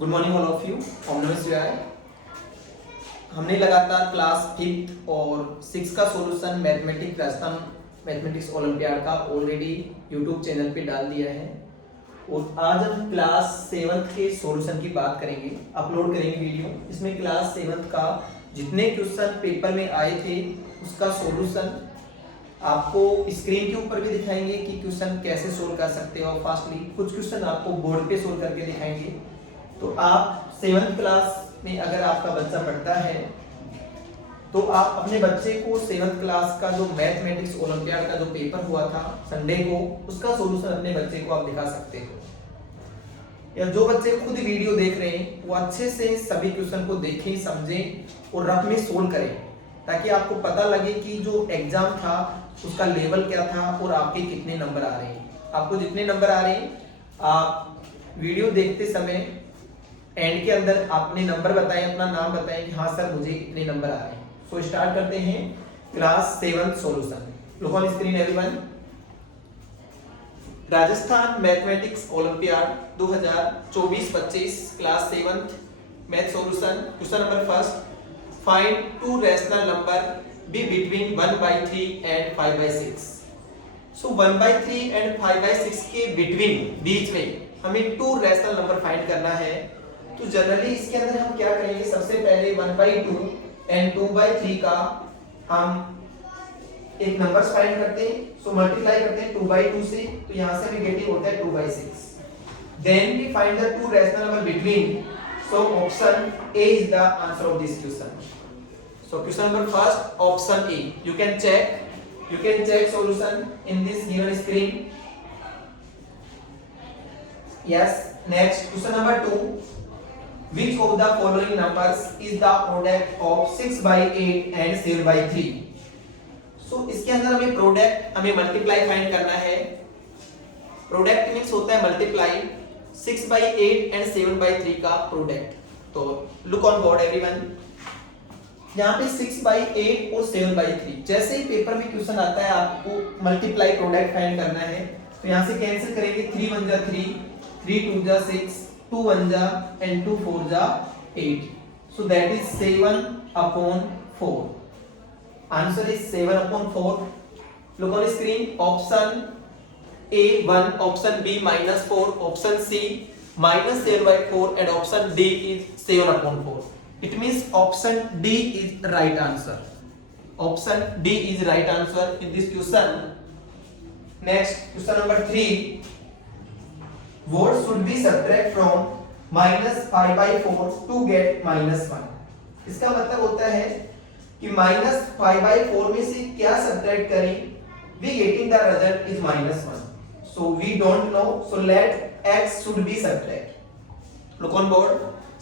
Good morning all of you. ओम नमः शिवाय। हमने लगातार क्लास 5th और 6 का सॉल्यूशन राजस्थान मैथमेटिक्स ओलंपियाड का ऑलरेडी यूट्यूब चैनल पे डाल दिया है और आज हम क्लास 7th के सॉल्यूशन की बात करेंगे, अपलोड करेंगे वीडियो। इसमें क्लास 7th का जितने क्वेश्चन पेपर में आए थे उसका सॉल्यूशन आपको स्क्रीन के ऊपर भी दिखाएंगे कि क्वेश्चन कैसे सोल्व कर सकते हो फास्टली। कुछ क्वेश्चन आपको बोर्ड पे सोल्व करके दिखाएंगे। तो आप 7th क्लास में अगर आपका बच्चा पढ़ता है तो आप अपने बच्चे को 7th क्लास का जो मैथमेटिक्स ओलंपियाड का जो पेपर हुआ था संडे को, उसका सॉल्यूशन अपने बच्चे को आप दिखा सकते हो। या जो बच्चे खुद वीडियो देख रहे हैं वो अच्छे से सभी क्वेश्चन को देखें, समझें और रफ में सोल्व करें, ताकि आपको पता लगे कि जो एग्जाम था उसका लेवल क्या था और आपके कितने नंबर आ रहे हैं। आपको जितने नंबर आ रहे हैं आप वीडियो देखते समय एंड के अंदर अपने नंबर बताएं, अपना नाम बताएं कि हाँ सर मुझे इतने नंबर आ रहे हैं। सो स्टार्ट करते हैं class 7th solution. Look on screen everyone. Rajasthan mathematics olympiad 2024-25 class 7th math solution. Question number first, find to rational number be between 1/3 and 5/6। So 1/3 and 5/6 के बिटवीन, बीच में हमें टू रैशनल नंबर फाइंड करना है। तो generally इसके अंदर हम क्या करेंगे, सबसे पहले 1/2 एंड 2/3 का हम एक नंबर्स फाइंड करते हैं। सो मल्टीप्लाई करते हैं 2/2 से, तो यहां से हमें गेटिंग होता है 2/6। Then we find the two rational number between. So option A is the answer of this question. So question number first option A. You can check solution in this given screen. Yes. Next, question number 2. Which of the following numbers is the product of 6/8 and 7/3? So इसके अंदर हमें multiply find करना है। Product means होता है multiply. 6/8 and 7/3 का product. तो look on board everyone. यहाँ पे 6/8 और 7/3 जैसे ही पेपर में क्वेश्चन आता है आपको मल्टीप्लाई प्रोडक्ट फाइंड करना है। तो यहाँ से कैंसिल करेंगे, 3 1 जा 3, 3 2 जा 6, 2 1 जा and 2 4 जा 8. So that is 7/4. Answer is 7/4. Look on the screen. Option A 1, option B -4, option C -7/4 and option D is 7/4. It means option D is right answer. Option D is right answer in this question. Next, question number 3. What should we subtract from -5/4 to get -1? इसका मतलब होता है कि -5/4 में से क्या subtract करें, we getting the result is -1. So we don't know, so let x should be subtract. Look on board.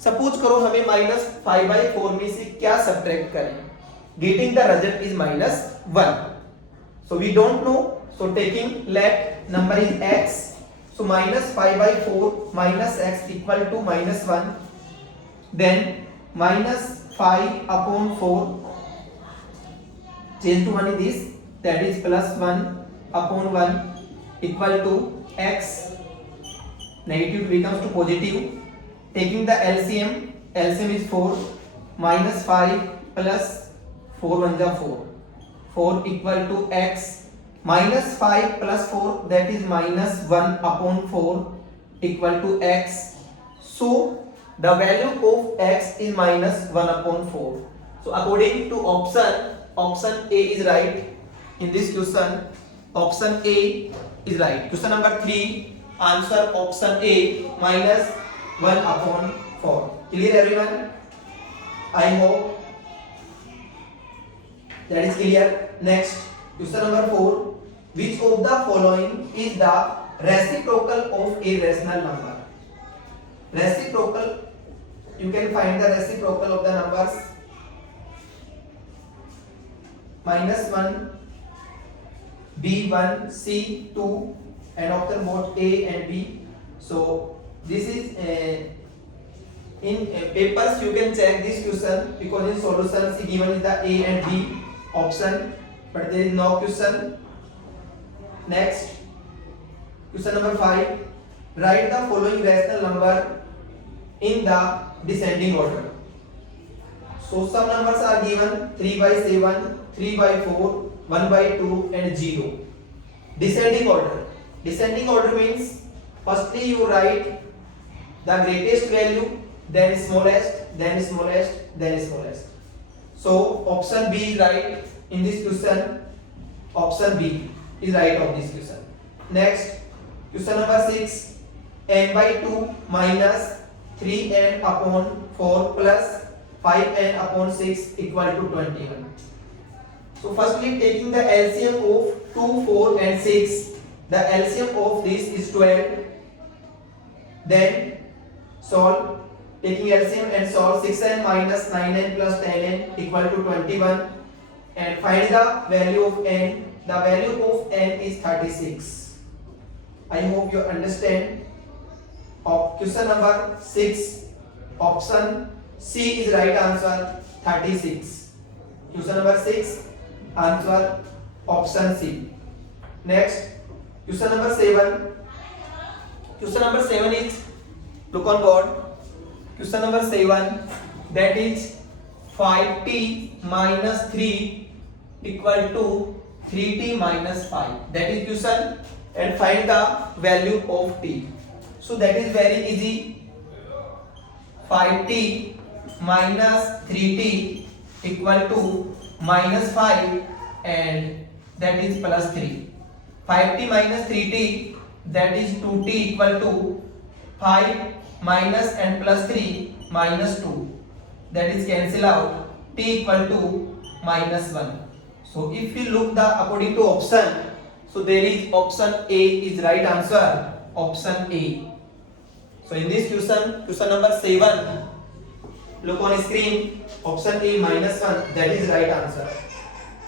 Suppose करो हमें -5/4 में से क्या सब्ट्रैक्ट करें, getting the result is -1. So we don't know, so taking let number is x. So -5/4 minus x equal to -1. Then -5/4 change to 1 is this, that is +1/1 equal to x. Negative becomes to positive. Taking the LCM is 4. -5 plus 4 1 ja 4. 4 equal to x. -5 plus 4 that is -1/4 equal to x. So the value of x is -1/4. So according to option A is right in this question. Option A is right. Question number 3, answer option A -1/4. Clear everyone? I hope that is clear. Next, question number 4. Which of the following is the reciprocal of a rational number? Reciprocal, you can find the reciprocal of the numbers. -1, B1, C2 and option both A and B. So this is in papers you can check this question, because in solutions given is the A and B option, but there is no question. Next, question number 5. Write the following rational number in the descending order. So some numbers are given 3 by 7, 3 by 4, 1 by 2 and 0. Descending order. Descending order means firstly you write the greatest value, then smallest, then smallest, then smallest. So option B is right in this question. Option B is right of this question. Next, question number 6. n by 2 minus 3n upon 4 plus 5n upon 6 equal to 21. So firstly taking the LCM of 2, 4 and 6. The LCM of this is 12. Then solve. Taking LCM and solve 6n minus 9n plus 10n equal to 21. And find the value of n. The value of n is 36. I hope you understand. Question number 6. Option C is right answer, 36. Question number 6. Answer option C. Next, question number 7. Question number 7 is, look on board. Question number 7, that is 5t minus 3 equal to 3t minus 5. That is question, and find the value of t. So that is very easy. 5t minus 3t equal to minus 5 and that is plus 3. 5t minus 3t, that is 2t equal to 5 minus and plus 3 minus 2, that is cancel out, t equal to minus 1. So if you look the according to option, so there is option A is right answer, option A. So in this question number 7, look on screen, option A minus 1, that is right answer.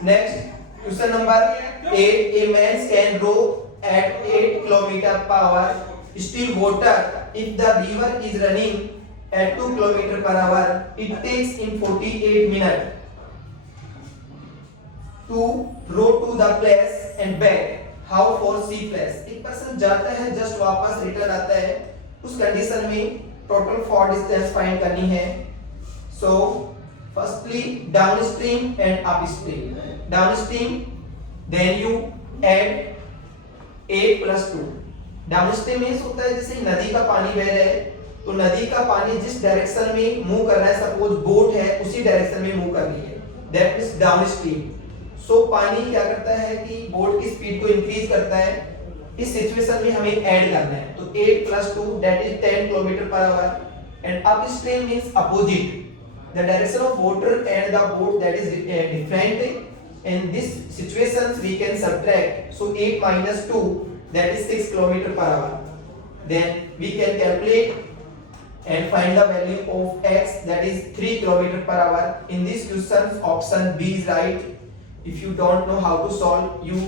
Next, question number 8, a man can row at 8 km per hour, still water. If the river is running at 2 km per hour, it takes in 48 minutes to row to the place and back. How for C place? एक person जाता है just वापस return आता है, उस condition में total 4 distance find करनी है. So firstly downstream and upstream. Downstream, then you add 8 plus 2. Downstream means होता है जैसे नदी का पानी बह रहा है, तो नदी का पानी जिस डायरेक्शन में मूव कर रहा है, सपोज बोट है उसी डायरेक्शन में मूव कर रही है, दैट मींस डाउनस्ट्रीम. सो पानी क्या करता है कि बोट की स्पीड को इंक्रीज करता है. इस सिचुएशन में हमें ऐड करना है, तो 8 plus 2 that is 10 km per hour. And upstream means opposite, the direction of water and the boat, that is different. In this situations we can subtract, so 8 minus 2, that is 6 km per hour. Then we can calculate and find the value of x, that is 3 km per hour. In this question option B is right. If you don't know how to solve, you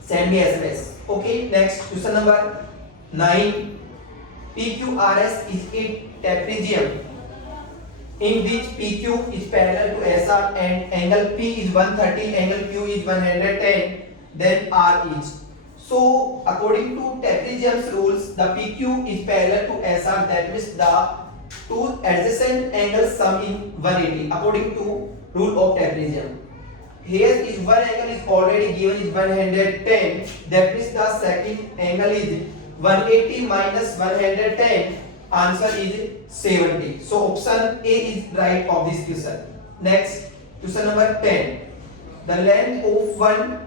send me SMS. Okay, next question number 9. PQRS is a trapezium in which PQ is parallel to SR and angle P is 130, angle Q is 110, then R is. So according to trapezium's rules, the PQ is parallel to SR, that means the two adjacent angles sum in 180 according to rule of trapezium. Here is one angle is already given is 110, that means the second angle is 180 minus 110, answer is 70. So option A is right of this question. Next, question number 10. The length of one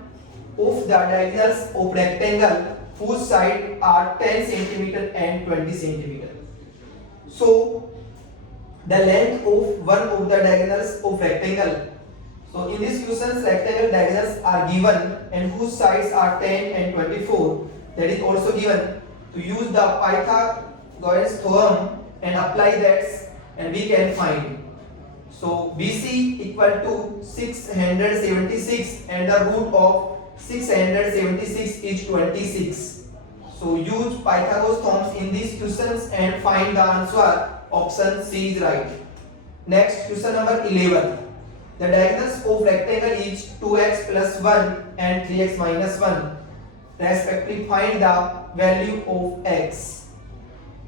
of the diagonals of rectangle whose sides are 10 cm and 20 cm. So the length of one of the diagonals of rectangle. So in this question rectangle diagonals are given and whose sides are 10 and 24. That is also given. To use the Pythagoras theorem and apply that, and we can find. So BC equal to 676 and the root of 676 is 26. So use Pythagoras theorem in these questions and find the answer. Option C is right. Next, question number 11. The diagonals of rectangle is 2x plus 1 and 3x minus 1. Respectively, find the value of x.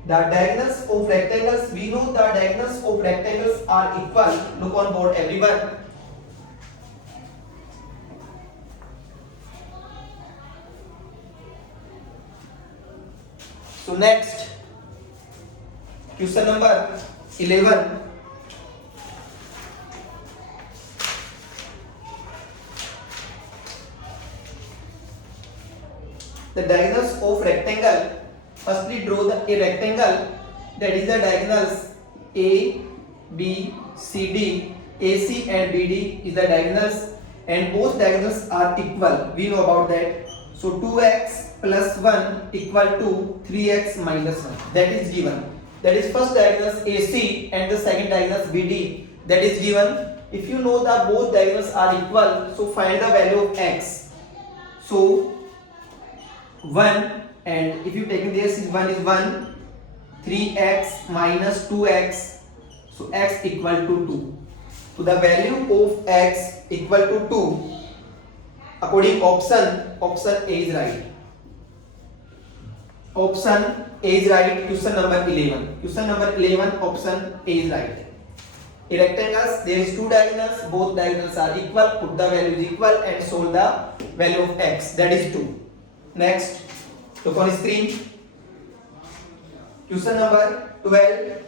The diagonals of rectangles, we know the diagonals of rectangles are equal. Look on board everyone. So next, question number 11. The diagonals of rectangle. Firstly, draw a rectangle. That is the diagonals A, B, C, D. AC and BD is the diagonals, and both diagonals are equal. We know about that. So 2x plus 1 equal to 3x minus 1. That is given. That is first diagonals AC and the second diagonals BD. That is given. If you know that both diagonals are equal, so find the value of x. So 1, and if you take this, 1 is 1, 3x minus 2x, so x equal to 2. So the value of x equal to 2 according option A is right. Option A is right. Question number 11. Question number 11, option A is right. A rectangles, there is two diagonals, both diagonals are equal, put the values equal and solve the value of x, that is 2. Next, look on screen. Question number 12.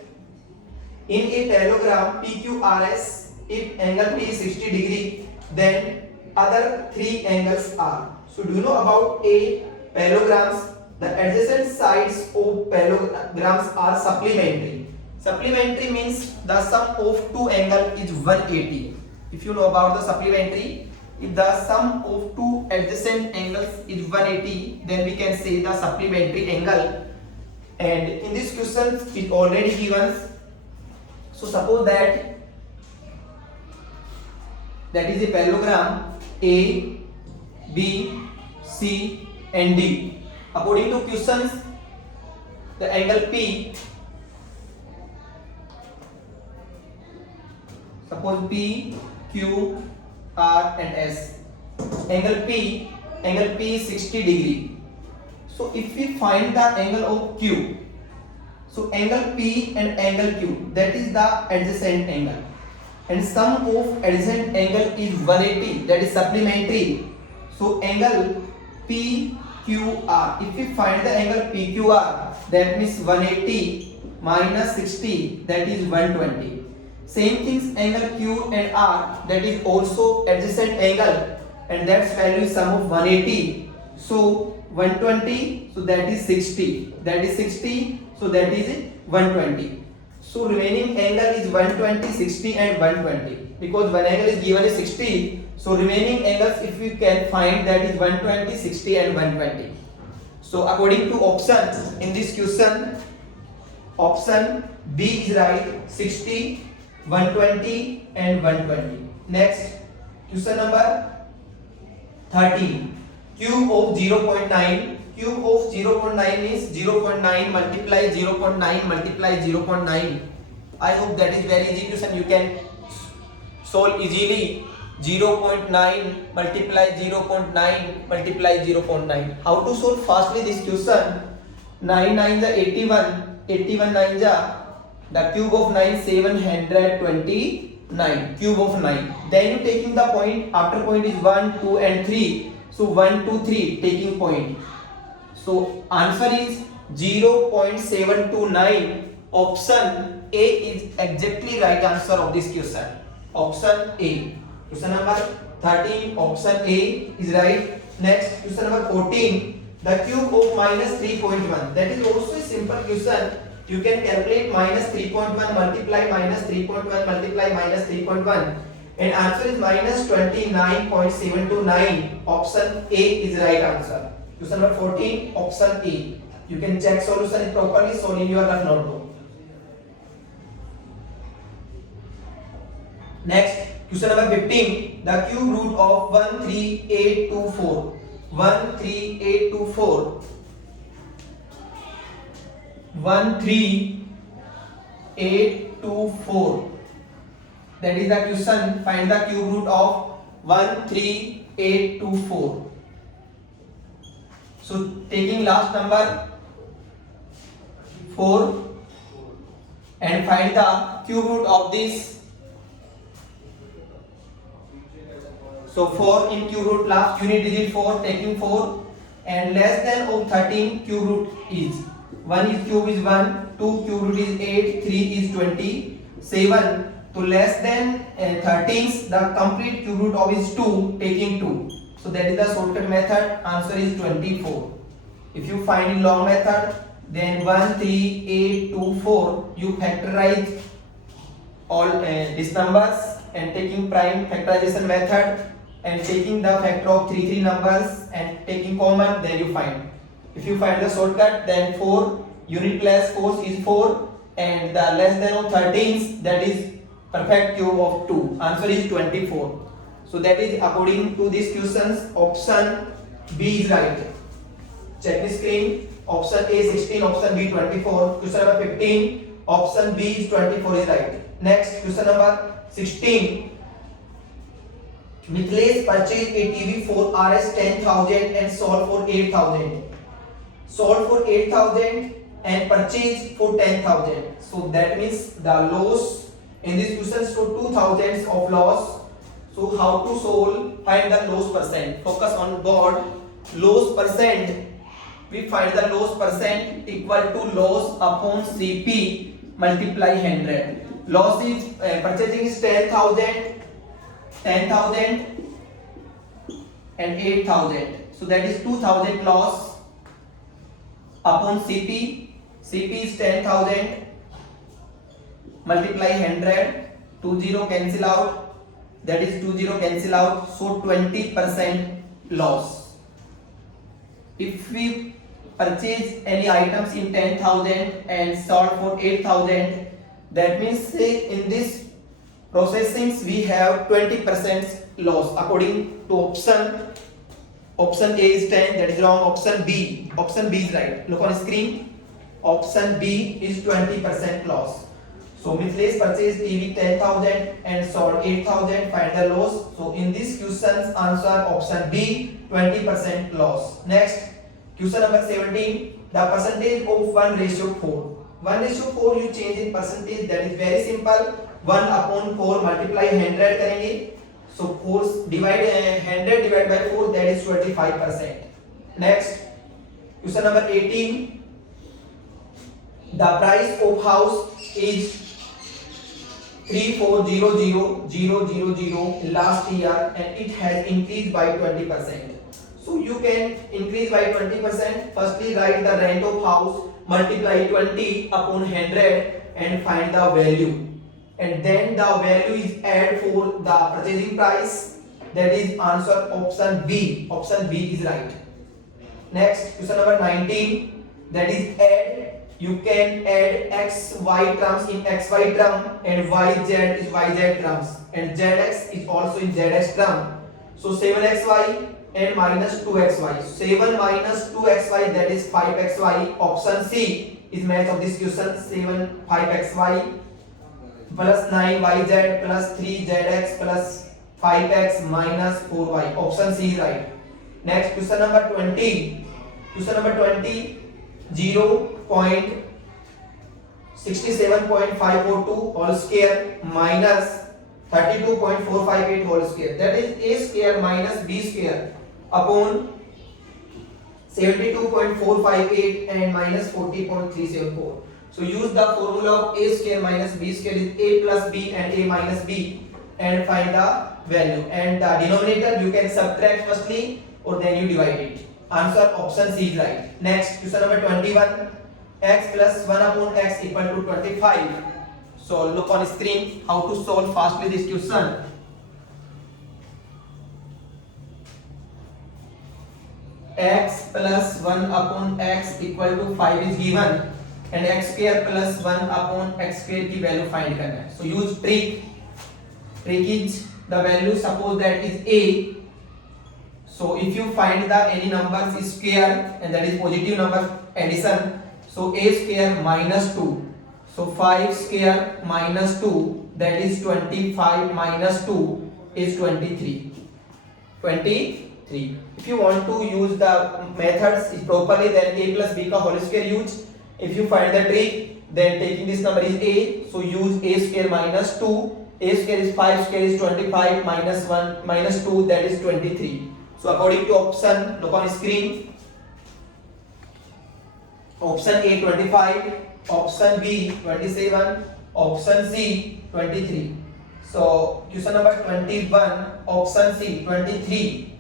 In a parallelogram PQRS, if angle P is 60 degree, then other three angles are. So do you know about a parallelograms? The adjacent sides of parallelograms are supplementary. Supplementary means the sum of two angles is 180. If you know about the supplementary, if the sum of two adjacent angles is 180, then we can say the supplementary angle. And in this question it already given. So suppose that is a parallelogram A, B, C and D. According to questions, the angle P, suppose P, Q, R and S. Angle P is 60 degree. So if we find the angle of Q, so angle P and angle Q, that is the adjacent angle, and sum of adjacent angle is 180, that is supplementary. So angle PQR, if we find the angle PQR, that means 180 minus 60, that is 120. Same things, angle Q and R, that is also adjacent angle, and that's value is sum of 180. So 120, so that is 60, that is 60, so that is 120. So remaining angle is 120, 60 and 120. Because one angle is given is 60, so remaining angles if we can find, that is 120, 60 and 120. So according to option in this question, option B is right, 60, 120 and 120. Next, question number 13. Cube of 0.9. Cube of 0.9 is 0.9 multiply 0.9 multiply 0.9. I hope that is very easy question. You can solve easily. 0.9 multiply 0.9 multiply 0.9. How to solve? Firstly, this question. 9 9 is 81. 81 9 is the cube of 9 729. Cube of 9. Then you taking the point. After point is 1, 2 and 3. So 1, 2, 3 taking point. So answer is 0.729. Option A is exactly right answer of this question. Option A. Question number 13. Option A is right. Next, question number 14. The cube of minus 3.1. That is also a simple question. You can calculate minus 3.1 multiply minus 3.1 multiply minus 3.1. And answer is minus 29.729. Option A is right answer. Question number 14, option A. You can check solution properly, solve in your rough notebook. Next, question number 15. The cube root of 13824. 13824. 13824. That is the question. Find the cube root of 13824. So taking last number 4 and find the cube root of this. So 4 in cube root, last unit digit 4, taking 4 and less than of 13 cube root is 1 is cube is 1, 2 cube root is 8, 3 is 27. To less than 13, the complete cube root of is 2, taking 2. So that is the shortcut method. Answer is 24. If you find in long method, then 1, 3, 8, 2, 4, you factorize all these numbers and taking prime factorization method and taking the factor of 3 numbers and taking common, then you find. If you find the shortcut, then 4 unit less force is 4 and the less than of 13, that is perfect cube of 2. Answer is 24. So that is according to these questions, option B is right. Check the screen. Option A 16, option B 24. Question number 15, option B is 24 is right. Next, question number 16. Mithilesh purchased a TV for Rs 10,000 and sold for 8,000. Sold for 8,000 and purchased for 10,000. So that means the loss in this question, so 2,000 of loss. So how to solve? Find the loss percent. Focus on board. Loss percent. We find the loss percent equal to loss upon CP multiply 100. Loss is purchasing is 10,000 and 8,000. So that is 2,000 loss upon CP. CP is 10,000 multiply 100. 20 cancel out. That is 20 cancel out. So 20% loss. If we purchase any items in 10,000 and sold for 8,000, that means in this processing we have 20% loss according to option. Option A is 10, that is wrong. Option B is right. Look on screen. Option B is 20% loss. So Mithilesh purchased TV 10,000 and sold 8,000. Find the loss. So in this question's answer option B 20% loss. Next, question number 17. The percentage of 1:4. 1:4 you change in percentage. That is very simple. 1 upon 4 multiply 100 करेंगे. So 4 divide 100 divided by 4, that is 25%. Next, question number 18. The price of house is 34,000,000 last year and it has increased by 20%. So you can increase by 20%. Firstly write the rent of house, multiply 20 upon 100 and find the value. And then the value is add for the purchasing price. That is answer option B. Option B is right. Next, question number 19. That is add. You can add x, y terms in xy term and yz is yz terms and zx is also in zx term. So 7xy and minus 2xy. 7 minus 2xy, that is 5xy. Option C is match of this question. 7 5xy plus 9yz plus 3zx plus 5x minus 4y. Option C is right. Next, question number 20. Question number 20. 0.67.542 whole square minus 32.458 whole square. That is a square minus b square upon 72.458 and minus 40.374. So use the formula of a square minus b square is a plus b and a minus b and find the value. And the denominator you can subtract firstly or then you divide it. Answer option C is right. Next, question number 21. X plus 1 upon x equal to 25. So look on screen how to solve fastly this question. X plus 1 upon x equal to 5 is given and x square plus 1 upon x square की value find करना है. So use trick. Trick is the value suppose that is a. So if you find the any numbers is square and that is positive number addition, so a square minus 2. So 5 square minus 2, that is 25 minus 2 is 23. 23. If you want to use the methods properly, then a plus b का whole square use If you find the trick, then taking this number is a, so use a square minus 2. A square is 5 square is 25 minus 1 minus 2, that is 23. So according to option, look on screen. Option A 25, option B 27, option C 23. So question number 21, option C 23.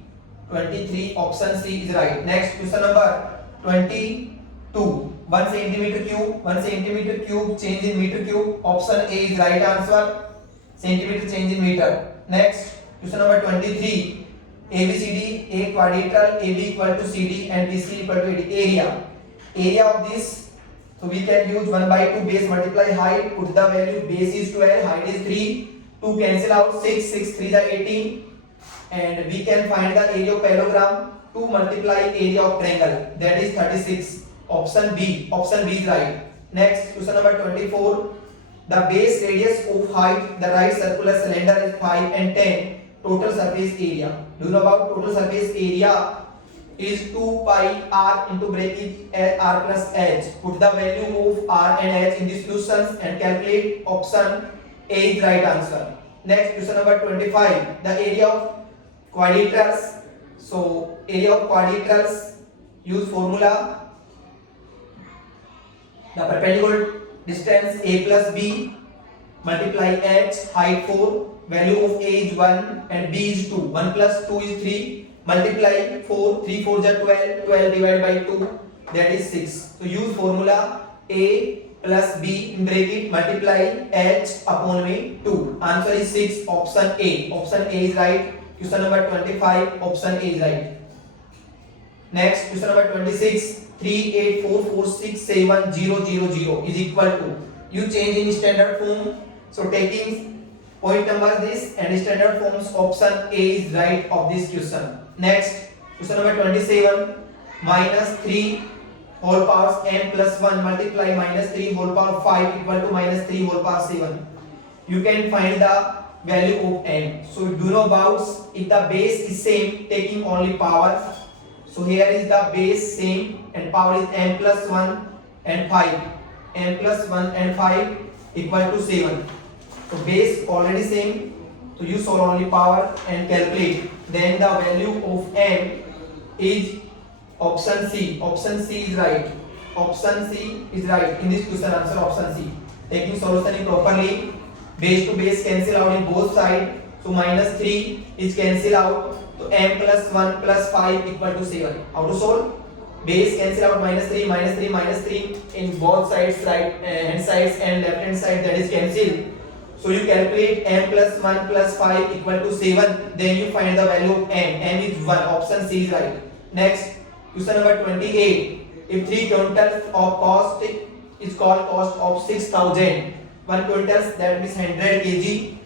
23 option C is right. Next question number 22. 1 centimeter cube, 1 centimeter cube change in meter cube. Option A is right answer. Centimeter change in meter. Next question number 23. ABCD, A quadrilateral, AB equal to CD and BC equal to AD. Area of this, so we can use 1 by 2 base multiply height, put the value, base is 12, height is 3, 2 cancel out, 6, 6 3 is 18, and we can find the area of parallelogram, 2 multiply area of triangle, that is 36. Option B is right. Next question number 24. The base radius of height, the right circular cylinder is 5 and 10. Total surface area. Do you know about total surface area? Is 2 pi r into bracket r plus h. Put the value of r and h in these solutions and calculate. Option A is right answer. Next question number 25. The area of quadrilaterals. So area of quadrilaterals, use formula. The perpendicular distance a plus b multiply h, height 4, value of a is 1 and b is 2. 1 plus 2 is 3. Multiply 4, 3 4 is 12, 12 divided by 2, that is 6. So use formula a plus b in bracket multiply h upon 2. Answer is 6, option A. Option A is right. Question number 25, option A is right. Next question number 26. 3 8 4 4 6 7 0 0 0 is equal to, you change in standard form. So taking point number this and standard forms, option A is right of this question. Next question number 27. Minus 3 whole power m plus 1 multiply minus 3 whole power 5 equal to minus 3 whole power 7. You can find the value of m. So do know about, if the base is same, taking only power. So here is the base same and power is m plus 1 and 5. M plus 1 and 5 equal to 7. So base already same. So you solve only power and calculate. Then the value of m is option C. Option C is right. Option C is right. In this question answer option C. Taking solution properly. Base to base cancel out in both sides. So minus 3 is cancel out. So m plus 1 plus 5 equal to 7. How to solve? Base cancel out, minus 3 minus 3 minus 3 in both sides, right hand sides and left hand side, that is cancelled. So you calculate m plus 1 plus 5 equal to 7. Then you find the value of m. M is 1. Option C is right. Next question number 28. If 3 quintals of cost is called cost of 6,000. 1 quintals, that means 100 kg.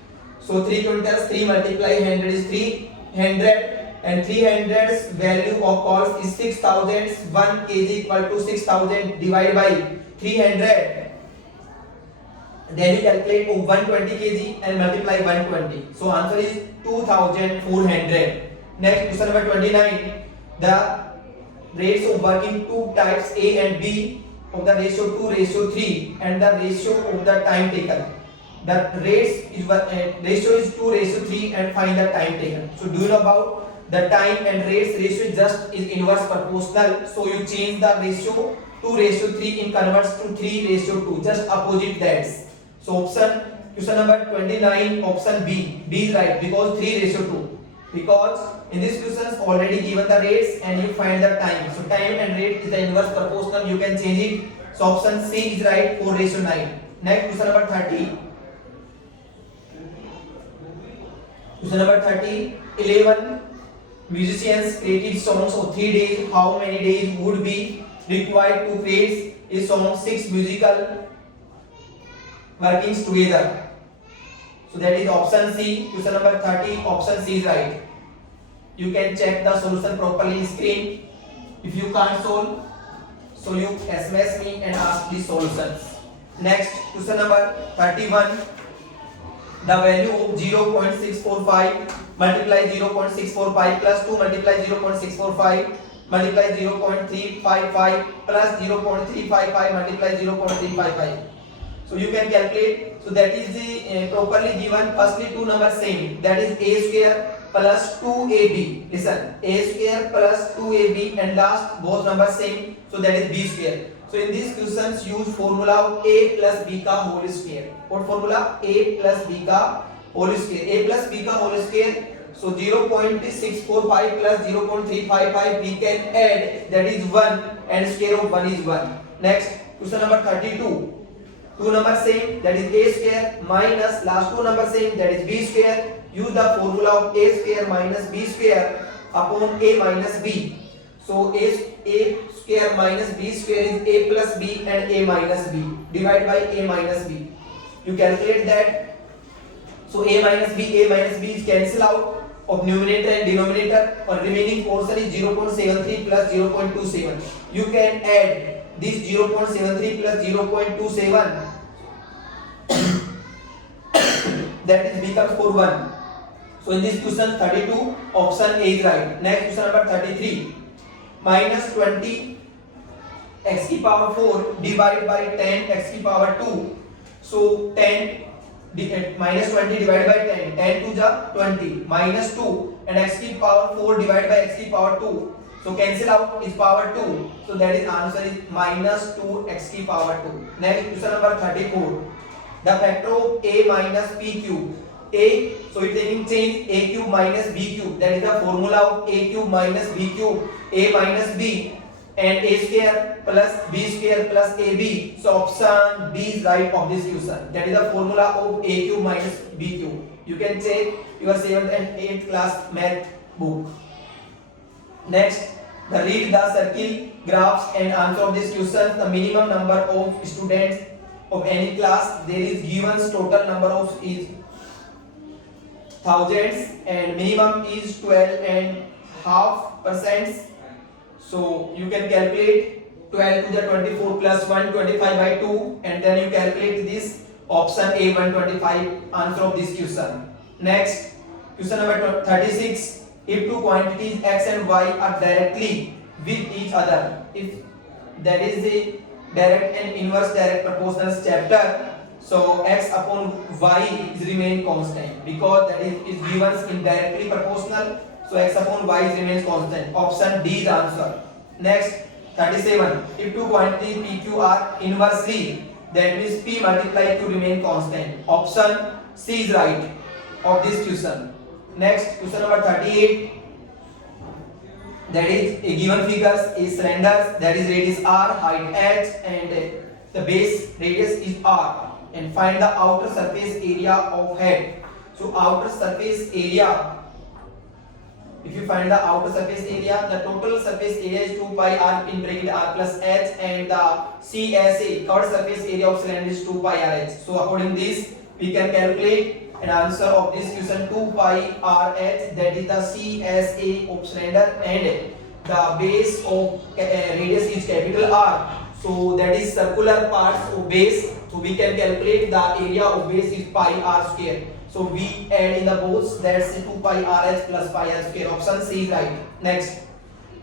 So 3 quintals, 3 multiply 100 is 300. And 300's value of cost is 6,000. 1 kg equal to 6,000 divided by 300. Then you calculate 120 kg and multiply 120. So answer is 2,400. Next question number 29. The rates of work in two types A and B of the ratio 2 ratio 3 and the ratio of the time taken. The ratio is 2 ratio 3 and find the time taken. So do you know about the time and rates ratio is inverse proportional. So you change the ratio 2 ratio 3 in converts to 3 ratio 2, just opposite that. So question number 29, option B is right because 3 ratio 2. Because in this question already given the rates and you find the time. So time and rate is the inverse proportional. You can change it. So option C is right, 4 ratio 9. Next question number 30. Question number 30. 11 musicians created songs of 3 days. How many days would be required to create a song? 6 musical workings together. So that is option C. Question number 30. Option C is right. You can check the solution properly in screen. If you can't solve, so you SMS me and ask the solutions. Next question number 31. The value of 0.645 multiply 0.645 plus 2 multiply 0.645 multiply 0.355 plus 0.355 multiply 0.355. So you can calculate. So that is the properly given. Firstly, two numbers same. That is a square plus 2ab. Listen, a square plus 2ab, and last both numbers same. So that is b square. So in these questions use formula of a plus b ka whole square. What formula? A plus b ka whole square. A plus b ka whole square. So 0.645 plus 0.355 we can add, that is 1, and square of 1 is 1. Next, question number 32. Two numbers same, that is a square minus last two numbers same, that is b square. Use the formula of a square minus b square upon a minus b. So a square minus b square is a plus b and a minus b. Divide by a minus b. You calculate that. So a minus b is cancel out of numerator and denominator, or remaining portion is 0.73 plus 0.27. You can add this 0.73 plus 0.27, that is becomes 41. So in this question 32, option A is right. Next question number 33. Minus 20 x की power 4 divided by 10 x की power 2. So 10 minus 20 divided by 10, 10 to the 20, minus 2, and x की power 4 divided by x की power 2. So cancel out is power 2. So that is answer is minus 2 x की power 2. Next question number 34. The factor of a minus p cube. A, so it taking change a cube minus b cube. That is the formula of a cube minus b cube. A minus b and a square plus b square plus ab. So option B is right of this question. That is the formula of a cube minus b cube. You can check your 7th and 8th class math book. Next, read the circle graphs and answer of this question. The minimum number of students of any class there is given, total number of is thousands, and minimum is 12.5%. So you can calculate 12 to the 24 plus 1, 25 by 2, and then you calculate this option A, 125 answer of this question. Next, question number 36. If two quantities x and y are directly with each other, if that is the direct and inverse direct proportionals chapter, so x upon y is remain constant because that is given in directly proportional. So x upon y remains constant. Option D is the answer. Next, 37. If two quantities PQ are inversely, that means P multiply Q remain constant. Option C is right of this question. Next, question number 38. That is a given figures is cylinder, that is radius r, height h, and the base radius is r, and find the outer surface area of head. So outer surface area, if you find the outer surface area, the total surface area is 2 pi r in bracket r plus h, and the CSA covered surface area of cylinder is 2 pi r h. So according this we can calculate an answer of this question 2 pi r h, that is the CSA of cylinder, and the base of radius is capital R. So that is circular parts of base. So we can calculate the area of base is pi r square. So we add in the both, that's 2 pi r h plus pi r square. Option C is right. Next,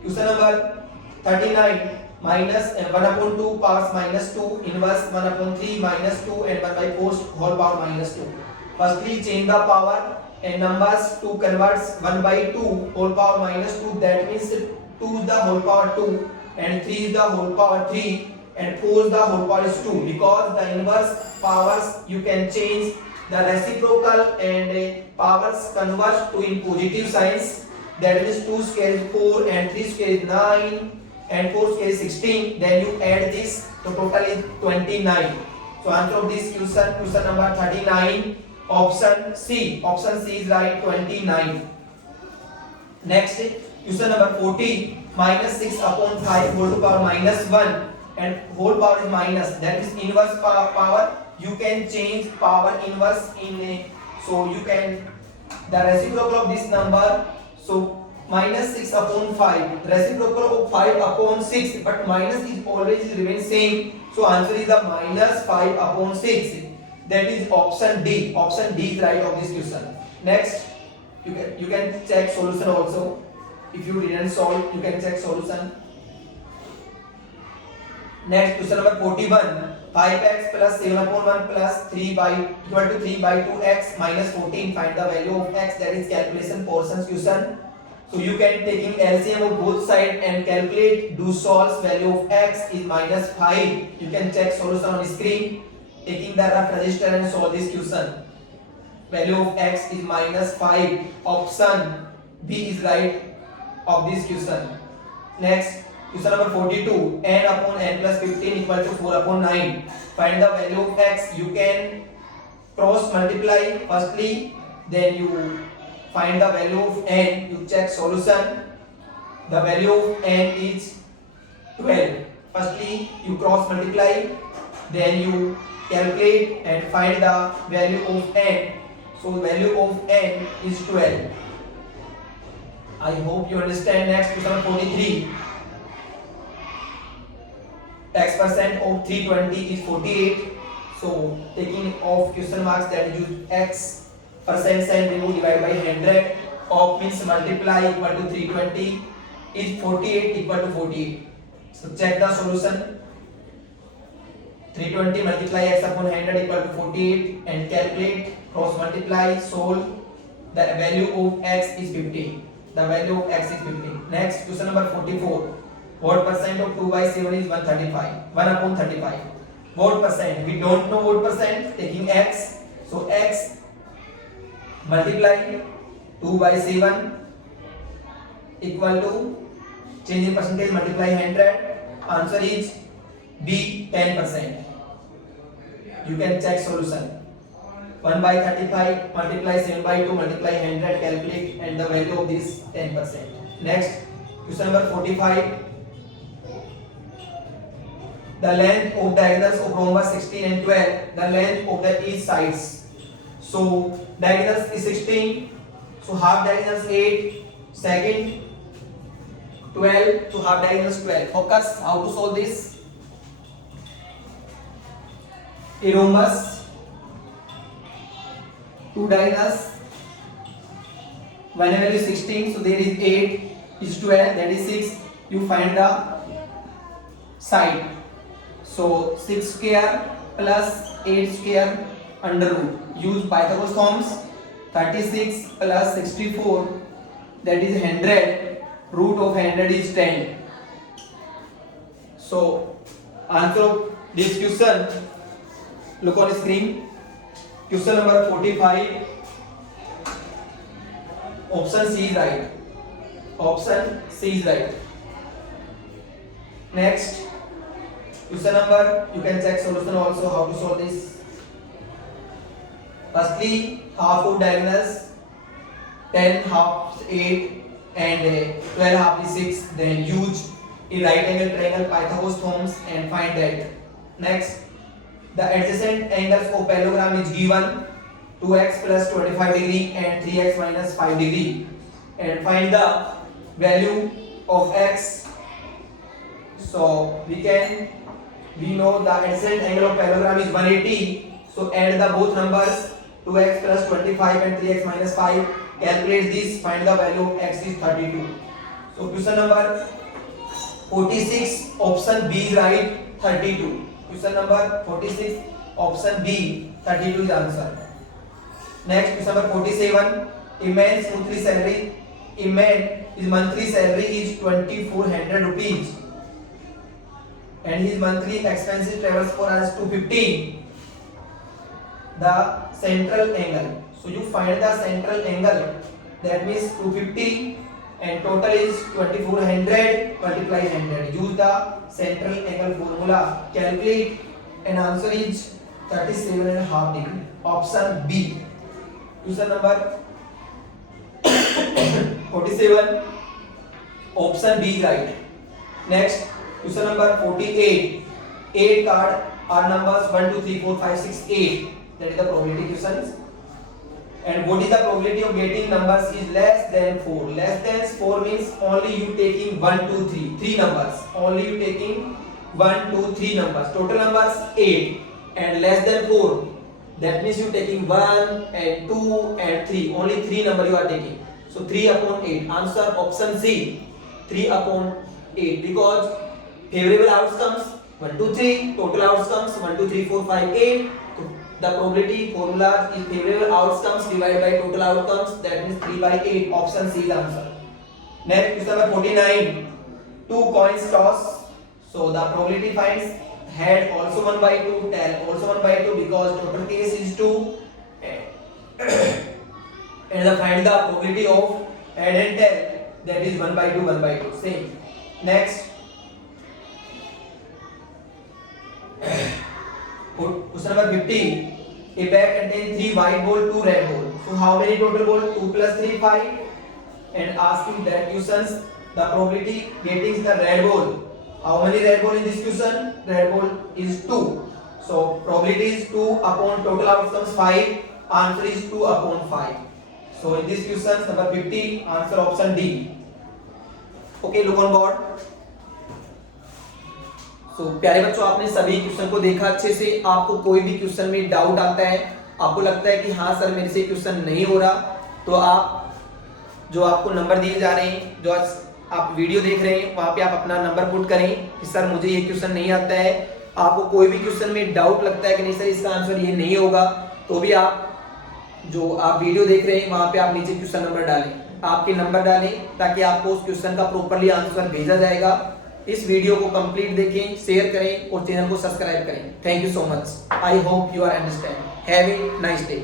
question number 39. Minus 1 upon 2 powers minus 2 inverse 1 upon 3 minus 2 and 1 by 4 whole power minus 2. Firstly, change the power and numbers. 2 converts 1 by 2 whole power minus 2. That means 2 is the whole power 2 and 3 is the whole power 3 and 4 is the whole power is 2. Because the inverse powers you can change the reciprocal, and powers convert to in positive signs. That means 2 square is 4 and 3 square is 9 and 4 square is 16. Then you add this, so total is 29. So answer of this question number 39. Option C is right, 29. Next, question number 40. Minus 6 upon 5 whole to power minus 1 and whole power is minus, that is inverse power. You can change power inverse in a, so you can the reciprocal of this number. So minus 6 upon 5, reciprocal of 5 upon 6, but minus is always remain same. So answer is the minus 5 upon 6. That is option D. Option D is right of this question. Next, you can check solution also. If you didn't solve, you can check solution. Next question number 41. 5x plus 7 upon 1 plus 3 by equal to 3 by 2x minus 14. Find the value of x. That is calculation portions question. So you can taking LCM of both side and calculate. Do solve. Value of x is minus 5. You can check solution on screen. Taking the rough register and solve this question. Value of x is minus 5. Option B is right of this question. Next, question number 42. N upon n plus 15 equal to 4 upon 9. Find the value of x. You can cross multiply firstly, then you find the value of n. You check solution. The value of n is 12. Firstly, you cross multiply, then you calculate and find the value of n. So value of n is 12. I hope you understand. Next, question 43. X percent of 320 is 48. So taking off question marks, that is use x percent sign, remove, divide by 100. Of means multiply equal to 320 is 48 equal to 48. So check the solution. 320 multiply x upon 100 equal to 48 and calculate, cross multiply, solve. The value of x is 50. The value of x is 50. Next, question number 44. What percent of 2 by 7 is 135? 1 upon 35. What percent? We don't know what percent. Taking x. So x multiply 2 by 7 equal to, change in percentage, multiply 100. Answer is B, 10%. You can check solution. 1 by 35 multiply 7 by 2 multiply 100, calculate, and the value of this 10%. Next, question number 45. The length of diagonals of rhombus 16 and 12. The length of the each sides. So diagonals is 16. So half diagonals 8. Second 12 to half diagonals 12. Focus how to solve this. A rhombus, two diagonals, one value is 16, so there is 8 is 12, that is 6. You find the side. So 6 square plus 8 square under root. Use Pythagoras theorem. 36 plus 64, that is 100. Root of 100 is 10. So answer of this question, look on screen. Question number 45. Option C is right. Option C is right. Next, question number, you can check solution also how to solve this. Firstly, half of diagonals, 10 half 8 and 12 half is 6. Then use a right angle triangle Pythagoras theorem and find that. Next, the adjacent angles of parallelogram is given, 2x plus 25 degree and 3x minus 5 degree, and find the value of x. So we know the adjacent angle of parallelogram is 180. So add the both numbers, 2x plus 25 and 3x minus 5. Calculate this, find the value of x is 32. So question number 46, option B is right, 32. Question number 46, option B, 32 is answer. Next, question number 47. A man's monthly salary is 2400 rupees and his monthly expenses travels for us 250. The central angle. So you find the central angle, that means 250 and total is 2400 multiply 100. Use the central angle formula, calculate, and answer is 37.5 degree. Option B. Question number 47, option B is right. Next, question number 48. 8 cards are numbers 1, 2, 3, 4, 5, 6, 8. That is the probability questions. And what is the probability of getting numbers is less than 4. Less than 4 means only you taking 1, 2, 3. 3 numbers. Only you taking 1, 2, 3 numbers. Total numbers 8. And less than 4. That means you taking 1 and 2 and 3. Only 3 number you are taking. So 3/8. Answer option C, 3/8, because favorable outcomes 1 2 3, total outcomes 1 2 3 4 5 8. So the probability formula is favorable outcomes divided by total outcomes, that means 3/8. Option C is the answer. Next question number 49. 2 coins toss. So the probability finds head also 1/2, tail also 1/2, because total case is 2. And find the probability of head and tail, that is 1/2, 1/2. Same. Next. Question number 50. A bag contains 3 white ball, 2 red ball. So how many total ball? 2 plus 3, 5. And asking that questions, the probability getting the red ball. How many red ball in this question? Red ball is 2. So probability is 2 upon total outcomes 5. Answer is 2/5. So in this question number 50, answer option D. Okay, look on board. So प्यारे बच्चों, आपने सभी question को देखा अच्छे से. आपको कोई भी क्वेश्चन में डाउट आता है, आपको लगता है कि हाँ सर मेरे से क्वेश्चन नहीं हो रहा, तो आप जो आपको नंबर दिए जा रहे हैं, जो आप वीडियो देख रहे हैं, वहाँ पे आप अपना नंबर पुट करें कि सर मुझे ये क्वेश्चन नहीं आता है. आपको कोई भी क्वेश्चन में डाउट लगता है कि नहीं सर इसका आंसर ये नहीं होगा, तो भी आप जो आप वीडियो देख रहे हैं वहाँ पे आप नीचे क्वेश्चन नंबर डालें, आपके नंबर डालें, ताकि आपको उस क्वेश्चन का प्रॉपरली आंसर भेजा जाएगा. इस वीडियो को कंप्लीट देखें, शेयर करें और चैनल को सब्सक्राइब करें. Thank you so much. I hope you are understand. Have a nice day.